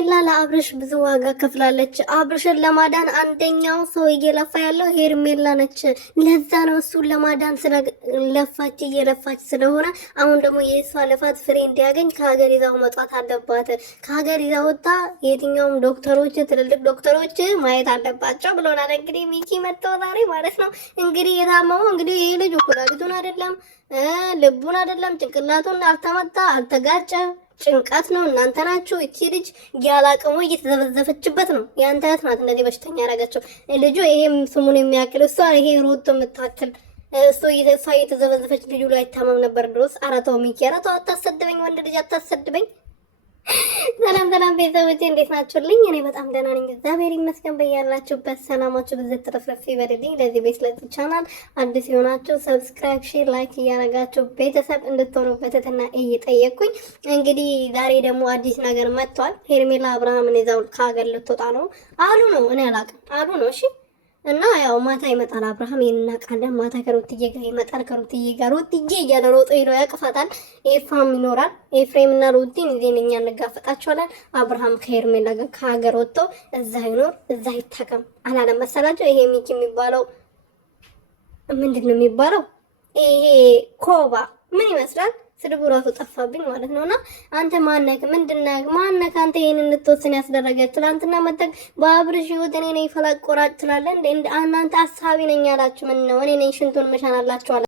ሄርሜላ ለአብርሽ ብዙ ዋጋ ከፍላለች። አብርሽን ለማዳን አንደኛው ሰው እየለፋ ያለው ሄርሜላ ነች። ለዛ ነው እሱን ለማዳን እየለፋች ስለሆነ አሁን ደግሞ የእሷ ልፋት ፍሬ እንዲያገኝ ከሀገር ይዛው መውጣት አለባት። ከሀገር ይዛው ወጣ የትኛውም ዶክተሮች፣ ትልልቅ ዶክተሮች ማየት አለባቸው ብሎናል። እንግዲህ ሚኪ መጥተው ዛሬ ማለት ነው። እንግዲህ የታመመው እንግዲህ ይህ ልጅ ኩላሊቱን አይደለም ልቡን አይደለም ጭንቅላቱን አልተመታ አልተጋጨ ጭንቀት ነው። እናንተ ናችሁ። እቺ ልጅ ያላቀሙ እየተዘፈዘፈችበት ነው። ያንተ እህት ናት እንደዚህ በሽተኛ ያደረገችው ልጁ። ይሄም ስሙን የሚያክል እሷ ይሄ ሮቶ የምታክል እሷ እየተዘፈዘፈች ልጁ ላይ ታመም ነበር ድሮስ። አራተው ሚኪ አራተው አታሰድበኝ፣ ወንድ ልጅ አታሰድበኝ። ሰላም ቤተሰቦቼ እንዴት ናችሁልኝ? እኔ በጣም ደህና ነኝ፣ እግዚአብሔር ይመስገን። በያላችሁበት ሰላማችሁ ብዝት ተረፍረፍ ይበልልኝ። ለዚህ ቤት ለዚህ ቻናል አዲስ የሆናችሁ ሰብስክራይብ፣ ሼር፣ ላይክ እያደረጋችሁ ቤተሰብ እንድትሆኑበትና እየጠየቅኩኝ እንግዲህ ዛሬ ደግሞ አዲስ ነገር መጥቷል። ሄርሜላ አብርሃምን ይዛው ከሀገር ልትወጣ ነው አሉ ነው እኔ አላውቅም አሉ ነው። እሺ እና ያው ማታ ይመጣል አብርሃም፣ ይሄን እናውቃለን። ማታ ከሩትዬ ጋር ይመጣል። ከሩትዬ ጋር ሩትዬ እያለ ሮጦ ሄዶ ያቅፋታል። ኤፋም ይኖራል። ኤፍሬም እና ሩቲን እኛ እንጋፈጣቸዋለን። አብርሃም ከሄርሜላ ጋር ከሀገር ወጥቶ እዛ ይኖር እዛ ይታከም አላለም መሰላቸው። ይሄ ሚኪ የሚባለው ምንድን ነው የሚባለው? ይሄ ኮባ ምን ይመስላል? ስድቡ ራሱ ጠፋብኝ ማለት ነውና አንተ ማነክ ምንድነው ማነክ አንተ ይሄን እንድትወስን ያስደረገ? ትላንትና መተክ በአብርሽ ህይወት እኔ ነኝ ፈላቅ ቆራጭ ትላለህ እንዴ? እናንተ አሳቢ ነኝ ያላችሁ ምን ነው? እኔ ነኝ ሽንቱን መሻናላችሁ